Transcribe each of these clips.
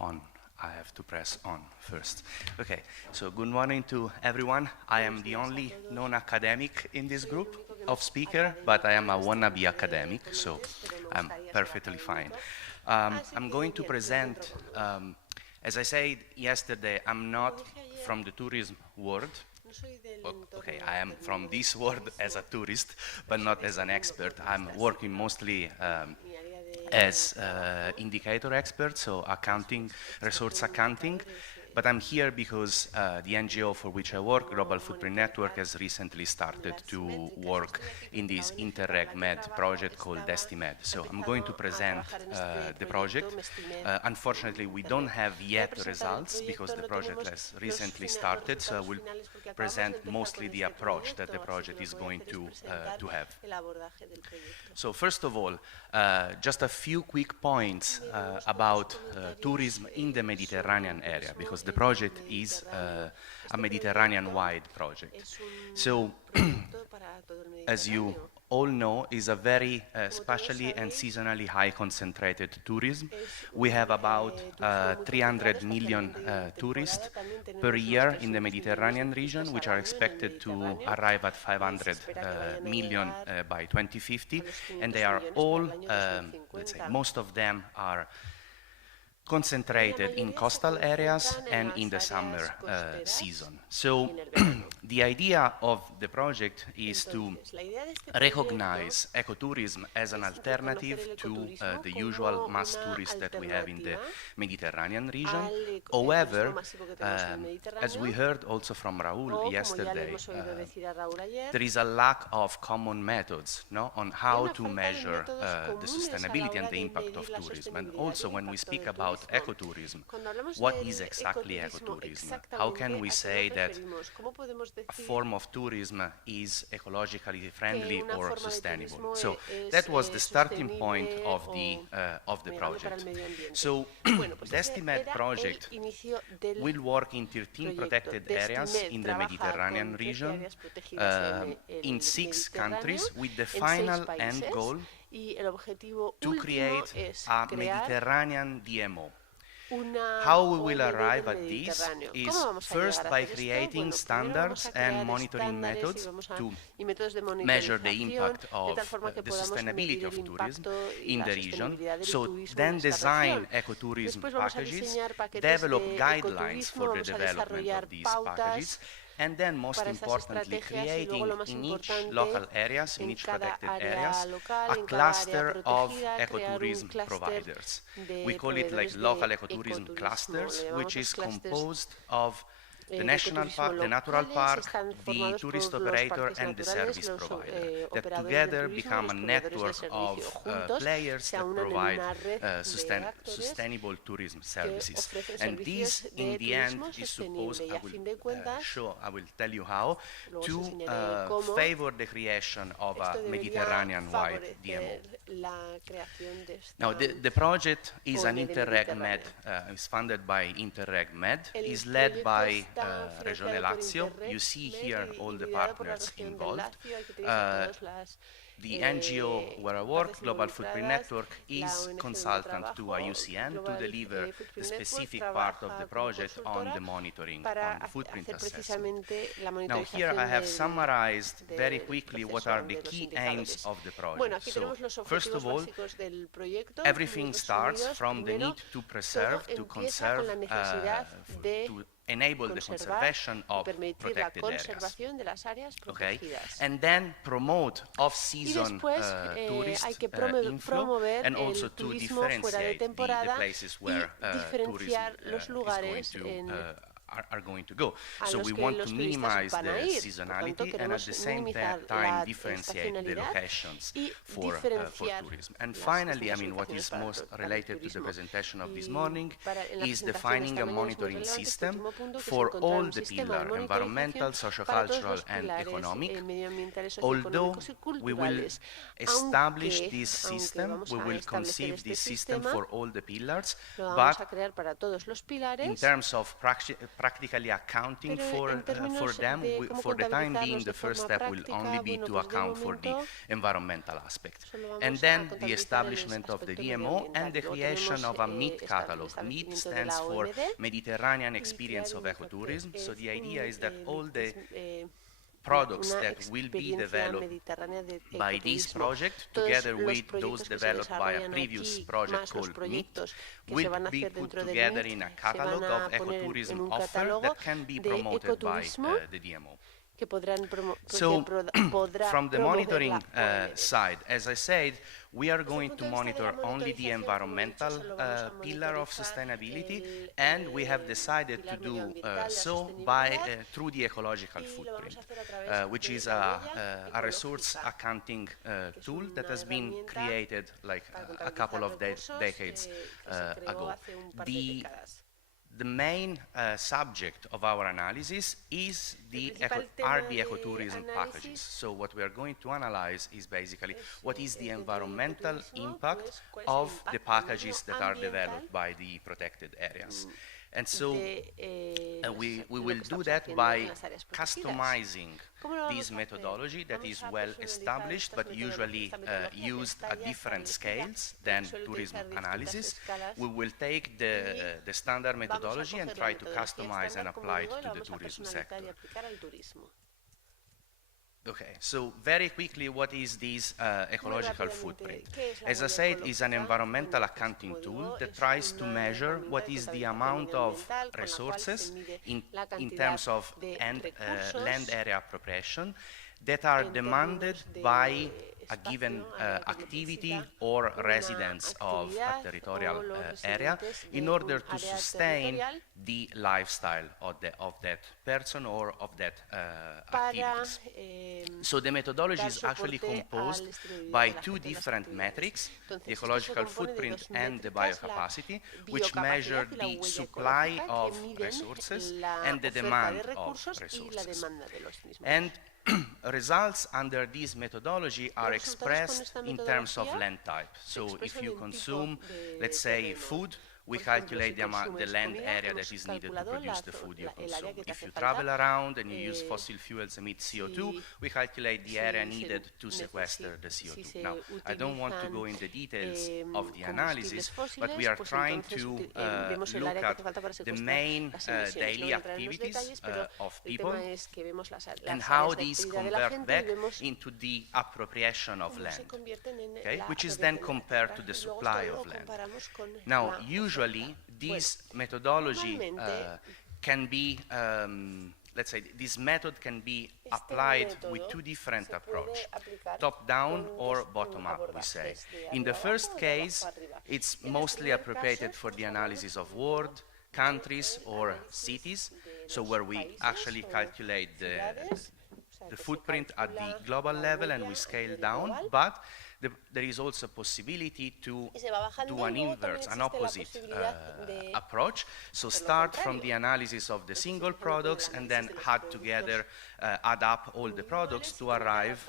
on. I have to press on first. Okay, so good morning to everyone. I am the only non-academic in this group of speakers, but I am a wannabe academic, so I'm perfectly fine. I'm going to present, as I said yesterday, I'm not from the tourism world. Okay, I am from this world as a tourist, but not as an expert. I'm working mostly as indicator expert, so accounting, resource accounting, but I'm here because the NGO for which I work, Global Footprint Network, has recently started to work in this INRouTe project called DestiMed. So I'm going to present the project. Unfortunately, we don't have yet results because the project has recently started, so I will present mostly the approach that the project is going to have. So first of all, just a few quick points about tourism in the Mediterranean area, because the project is a Mediterranean-wide project. So, as you all know, is a very spatially and seasonally high concentrated tourism. We have about 300 million tourists per year in the Mediterranean region, which are expected to arrive at 500 million by 2050, and they are all, let's say, most of them are concentrated in coastal areas and in the summer season. So the idea of the project is to recognize ecotourism as an alternative to the usual mass tourists that we have in the Mediterranean region. However, as we heard also from Raúl yesterday, there is a lack of common methods, no, on how to measure the sustainability and the impact of tourism. And also when we speak about ecotourism, what is exactly ecotourism? How can we say that a form of tourism is ecologically friendly or sustainable? So that was the starting point of the project. So the DestiMed project will work in 13 protected areas in the Mediterranean region, in 6 countries, with the final end goal to create a Mediterranean DMO. How we will arrive at this is first by creating standards and monitoring methods to measure the impact of the sustainability of tourism in the region. So then design ecotourism packages, develop guidelines for the development of these packages, and then most importantly, creating in each local areas, in each protected areas, a cluster of ecotourism providers. We call it like local ecotourism clusters, which is composed of the national park, the natural park, the tourist operator, and the service provider, that together become a network of players that provide sustainable tourism services. And this, in the end, is supposed, I will tell you how, to favor the creation of a Mediterranean-wide DMO. Now, the project is an INRouTe, is funded by INRouTe, is led by Regione Lazio. You see here all the partners involved. The NGO where I work, Global Footprint Network, is consultant to IUCN to deliver the specific part of the project on the monitoring, on the footprint assessment. Now here I have summarized very quickly what are the key aims of the project. So first of all, everything starts from the need to preserve, to conserve, to enable the conservation of protected areas, okay? And then promote off-season tourist inflow, and also to differentiate the places where tourism are going to go. So we want to minimize the seasonality and at the same time differentiate the locations for tourism. And finally, I mean, what is most related to the presentation of this morning is defining a monitoring system for all the pillars, environmental, socio-cultural, and economic. Although we will establish this system, we will conceive this system for all the pillars, but in terms of practically accounting for them. For the time being, the first step will only be to account for the environmental aspect. And then the establishment of the DMO and the creation of a meat catalog. Meat stands for Mediterranean Experience of Ecotourism. So the idea is that all the products that will be developed by this project, together with those developed by a previous project called MIT, will be put together in a catalog of ecotourism offer that can be promoted by the DMO. So, from the monitoring side, as I said, we are going to monitor only the environmental pillar of sustainability, and we have decided to do so through the ecological footprint, which is a resource accounting tool that has been created like a couple of decades ago. The main subject of our analysis are the ecotourism packages. So what we are going to analyze is basically what is the environmental impact of the packages that are developed by the protected areas. And so we will do that by customizing this methodology that is well established but usually used at different scales than tourism analysis. We will take the standard methodology and try to customize and apply it to the tourism sector. Okay, so very quickly, what is this ecological footprint? As I said, it's an environmental accounting tool that tries to measure what is the amount of resources in terms of land area appropriation that are demanded by a given activity or residence of a territorial area in order to sustain the lifestyle of that person or of that activities. So the methodology is actually composed by two different metrics, the ecological footprint and the biocapacity, which measure the supply of resources and the demand of resources. And results under this methodology are expressed in terms of land type. So if you consume, let's say, food, we calculate the land area that is needed to produce the food you consume. If you travel around and you use fossil fuels emit CO2, we calculate the area needed to sequester the CO2. Now, I don't want to go into the details of the analysis, but we are trying to look at the main daily activities of people and how these convert back into the appropriation of land, okay, which is then compared to the supply of land. Now, usually, this methodology can be, let's say, this method can be applied with two different approaches, top-down or bottom-up, we say. In the first case, it's mostly appropriated for the analysis of world, countries, or cities, so where we actually calculate the footprint at the global level and we scale down, but there is also a possibility to do an inverse, an opposite approach. So start from the analysis of the single products and then add up all the products to arrive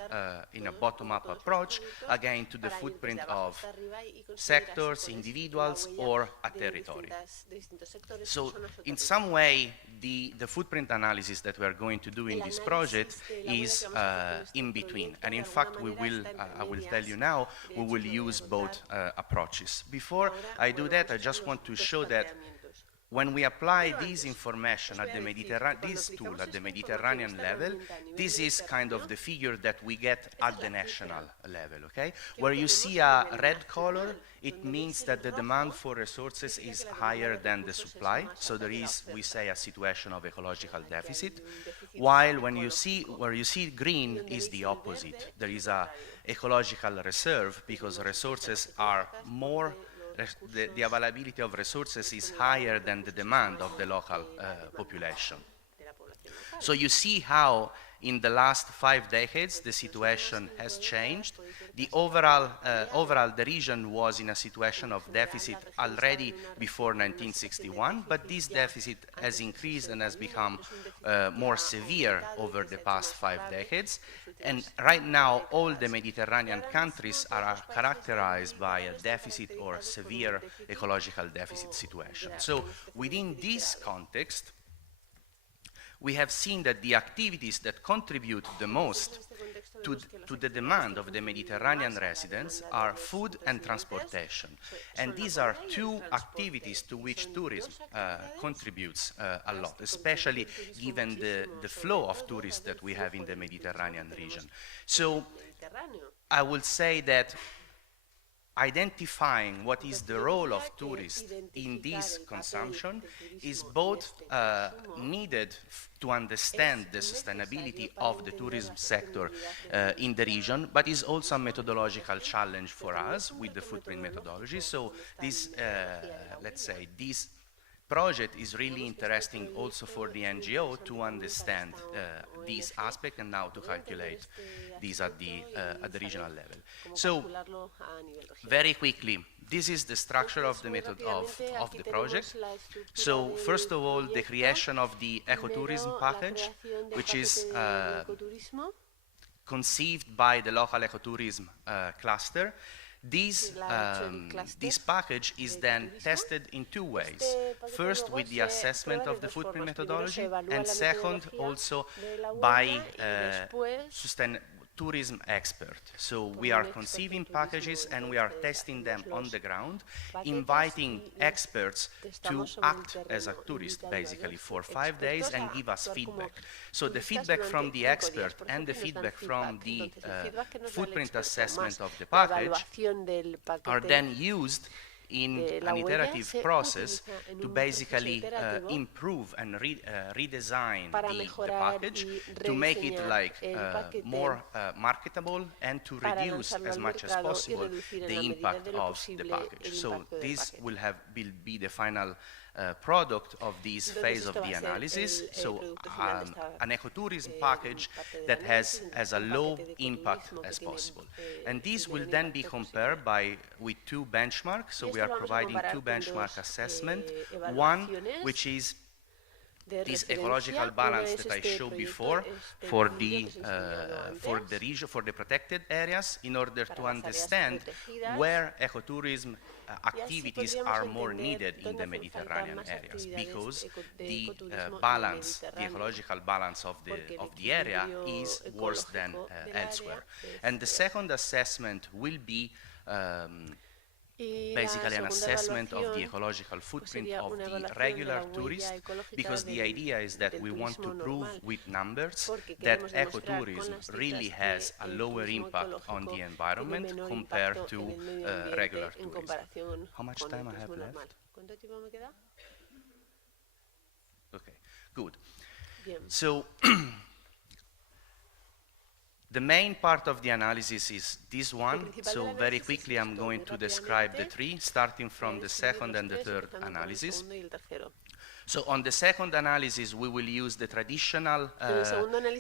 in a bottom-up approach, again to the footprint of sectors, individuals, or a territory. So in some way, the footprint analysis that we are going to do in this project is in between. And in fact, I will tell you now, we will use both approaches. Before I do that, I just want to show that when we apply this information at this tool at the Mediterranean level, this is kind of the figure that we get at the national level, okay? Where you see a red color, it means that the demand for resources is higher than the supply, so there is, we say, a situation of ecological deficit, while where you see green is the opposite. There is a ecological reserve because resources are more, the availability of resources is higher than the demand of the local population. So you see how in the last 5 decades the situation has changed. The overall the region was in a situation of deficit already before 1961, but this deficit has increased and has become more severe over the past 5 decades. And right now, all the Mediterranean countries are characterized by a deficit or severe ecological deficit situation. So within this context, we have seen that the activities that contribute the most to the demand of the Mediterranean residents are food and transportation. And these are two activities to which tourism contributes a lot, especially given the flow of tourists that we have in the Mediterranean region. So I would say that identifying what is the role of tourists in this consumption is both needed to understand the sustainability of the tourism sector in the region, but is also a methodological challenge for us with the footprint methodology. So this, let's say, this project is really interesting also for the NGO to understand this aspect and how to calculate these at the regional level. So, very quickly, this is the structure of the method of the project. So, first of all, the creation of the ecotourism package, which is conceived by the local ecotourism cluster. This package is then tested in two ways. First, with the assessment of the footprint methodology, and second, also by tourism expert. So we are conceiving packages and we are testing them on the ground, inviting experts to act as a tourist, basically, for 5 days and give us feedback. So the feedback from the expert and the feedback from the footprint assessment of the package are then used in an iterative process to basically improve and redesign the package to make it like more marketable and to reduce as much as possible the impact of the package. So this will be the final product of this phase of the analysis. So an ecotourism package that has as a low impact as possible. And this will then be compared with two benchmarks. So we are providing two benchmark assessment. One, which is this ecological balance that I showed before for the region, for the protected areas, in order to understand where ecotourism activities are more needed in the Mediterranean areas, because the ecological balance of the area is worse than elsewhere. And the second assessment will be basically an assessment of the ecological footprint of the regular tourist, because the idea is that we want to prove with numbers that ecotourism really has a lower impact on the environment compared to regular tourism. How much time I have left? Okay, good. So the main part of the analysis is this one, so very quickly I'm going to describe the three, starting from the second and the third analysis. So on the second analysis, we will use the traditional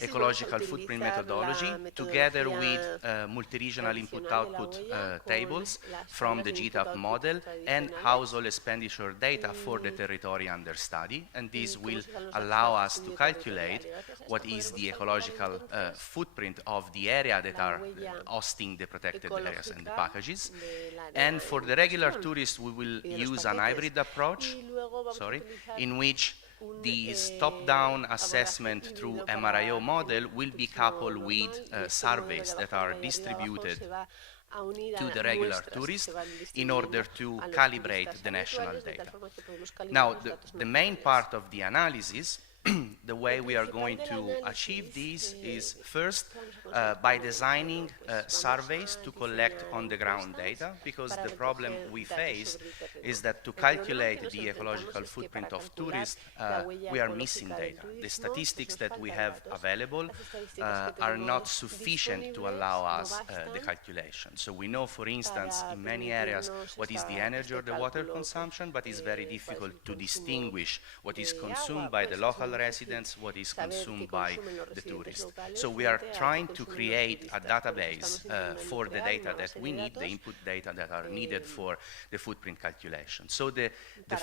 ecological footprint methodology together with multi-regional input-output tables from the GTAP model and household expenditure data for the territory under study. And this will allow us to calculate what is the ecological footprint of the area that are hosting the protected areas and the packages. And for the regular tourists, we will use an hybrid approach, in which the top-down assessment through MRIO model will be coupled with surveys that are distributed to the regular tourist in order to calibrate the national data. Now, the main part of the analysis, the way we are going to achieve this is first by designing surveys to collect on-the-ground data, because the problem we face is that to calculate the ecological footprint of tourists, we are missing data. The statistics that we have available are not sufficient to allow us the calculation. So we know, for instance, in many areas what is the energy or the water consumption, but it's very difficult to distinguish what is consumed by the local residents, what is consumed by the tourists. So we are trying to create a database for the data that we need, the input data that are needed for the footprint calculation. So the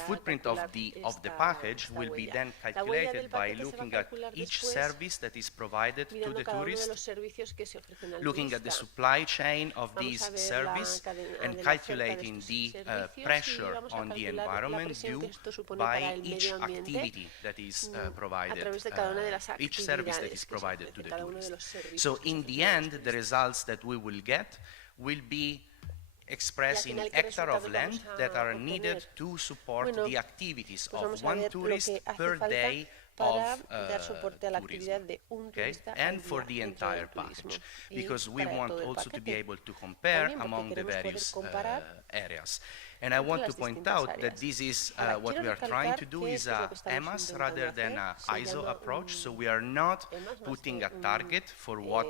footprint of the package will be then calculated by looking at each service that is provided to the tourist, looking at the supply chain of this service, and calculating the pressure on the environment due by each activity that is provided, each service that is provided to the tourist. So in the end, the results that we will get will be expressed in hectares of land that are needed to support the activities of one tourist per day of tourism, okay? And for the entire package, because we want also to be able to compare among the various areas. And I want to point out that this is what we are trying to do is a EMAS rather than an ISO approach. So we are not putting a target for what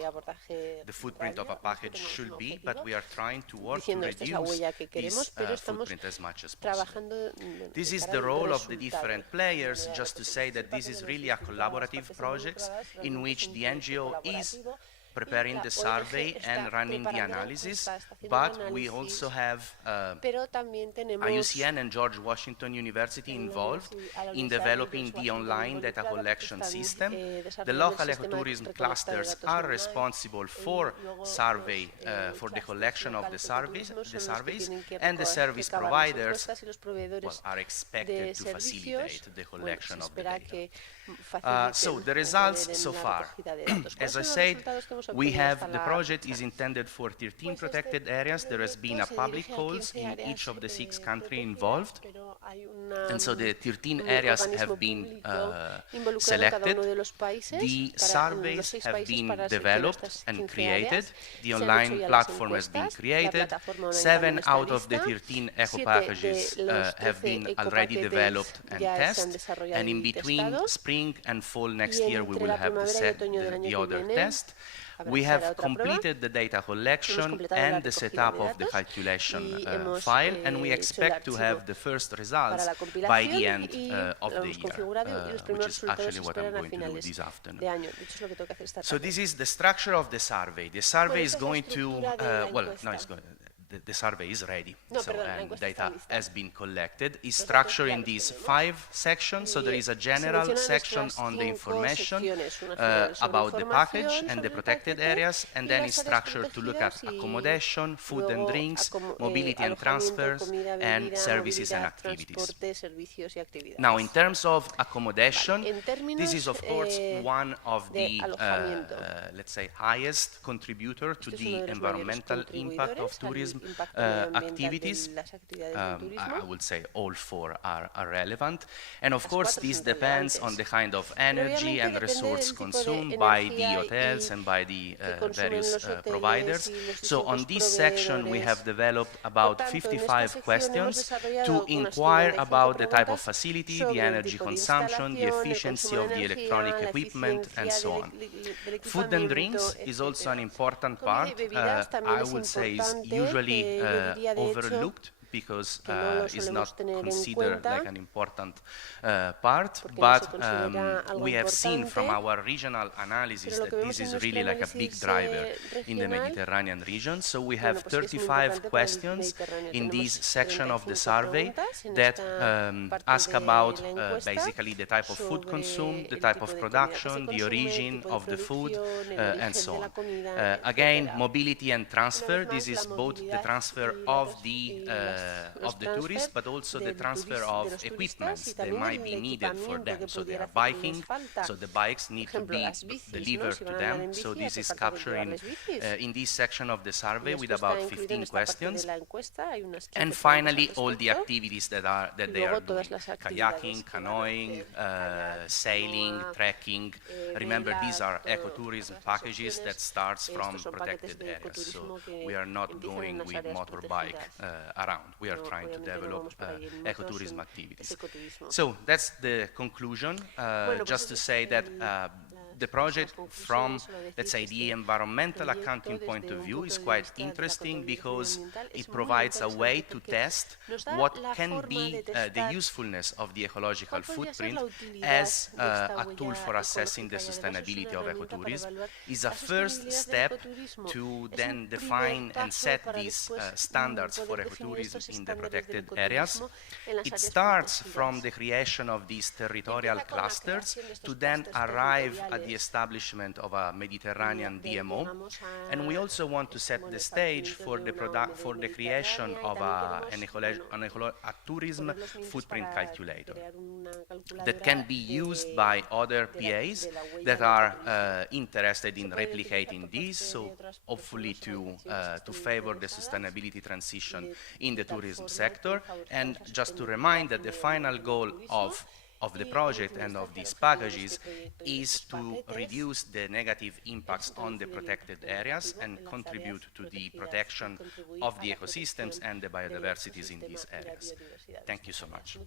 the footprint of a package should be, but we are trying to work to reduce this footprint as much as possible. This is the role of the different players, just to say that this is really a collaborative project in which the NGO is preparing the survey and running the analysis, but we also have IUCN and George Washington University involved in developing the online data collection system. The local ecotourism clusters are responsible for survey, for the collection of the surveys, and the service providers are expected to facilitate the collection of the data. So the results so far, as I said, we have, the project is intended for 13 protected areas. There has been a public calls in each of the 6 countries involved. And so the 13 areas have been selected. The surveys have been developed and created. The online platform has been created. 7 out of the 13 eco packages have been already developed and tested. And in between spring and fall next year, we will have the other test. We have completed the data collection and the setup of the calculation file, and we expect to have the first results by the end of the year, which is actually what I'm going to do this afternoon. So this is the structure of the survey. The survey is going to, the survey is ready, so, and data has been collected. It's structured in these 5 sections. So there is a general section on the information about the package and the protected areas, and then it's structured to look at accommodation, food and drinks, mobility and transfers, and services and activities. Now, in terms of accommodation, this is of course one of the, let's say, highest contributor to the environmental impact of tourism activities. I would say all 4 are relevant, and of course this depends on the kind of energy and resource consumed by the hotels and by the various providers. So on this section we have developed about 55 questions to inquire about the type of facility, the energy consumption, the efficiency of the electronic equipment, and so on. Food and drinks is also an important part. I would say is usually overlooked because it's not considered like an important part, but we have seen from our regional analysis that this is really like a big driver in the Mediterranean region. So we have 35 questions in this section of the survey that ask about basically the type of food consumed, the type of production, the origin of the food, and so on. Again, mobility and transfer. This is both the transfer of the tourists, but also the transfer of equipments that might be needed for them. So they are biking, so the bikes need to be delivered to them. So this is captured in this section of the survey with about 15 questions. And finally, all the activities that they are doing: kayaking, canoeing, sailing, trekking. Remember, these are ecotourism packages that starts from protected areas. So we are not going with motorbike around. We are trying to develop ecotourism activities. So that's the conclusion. Just to say that the project from, let's say, the environmental accounting point of view is quite interesting because it provides a way to test what can be the usefulness of the ecological footprint as a tool for assessing the sustainability of ecotourism. Is a first step to then define and set these standards for ecotourism in the protected areas. It starts from the creation of these territorial clusters to then arrive at the establishment of a Mediterranean DMO, and we also want to set the stage for the creation of a tourism footprint calculator that can be used by other PAs that are interested in replicating this, so hopefully to favor the sustainability transition in the tourism sector. And just to remind that the final goal of the project and of these packages is to reduce the negative impacts on the protected areas and contribute to the protection of the ecosystems and the biodiversities in these areas. Thank you so much.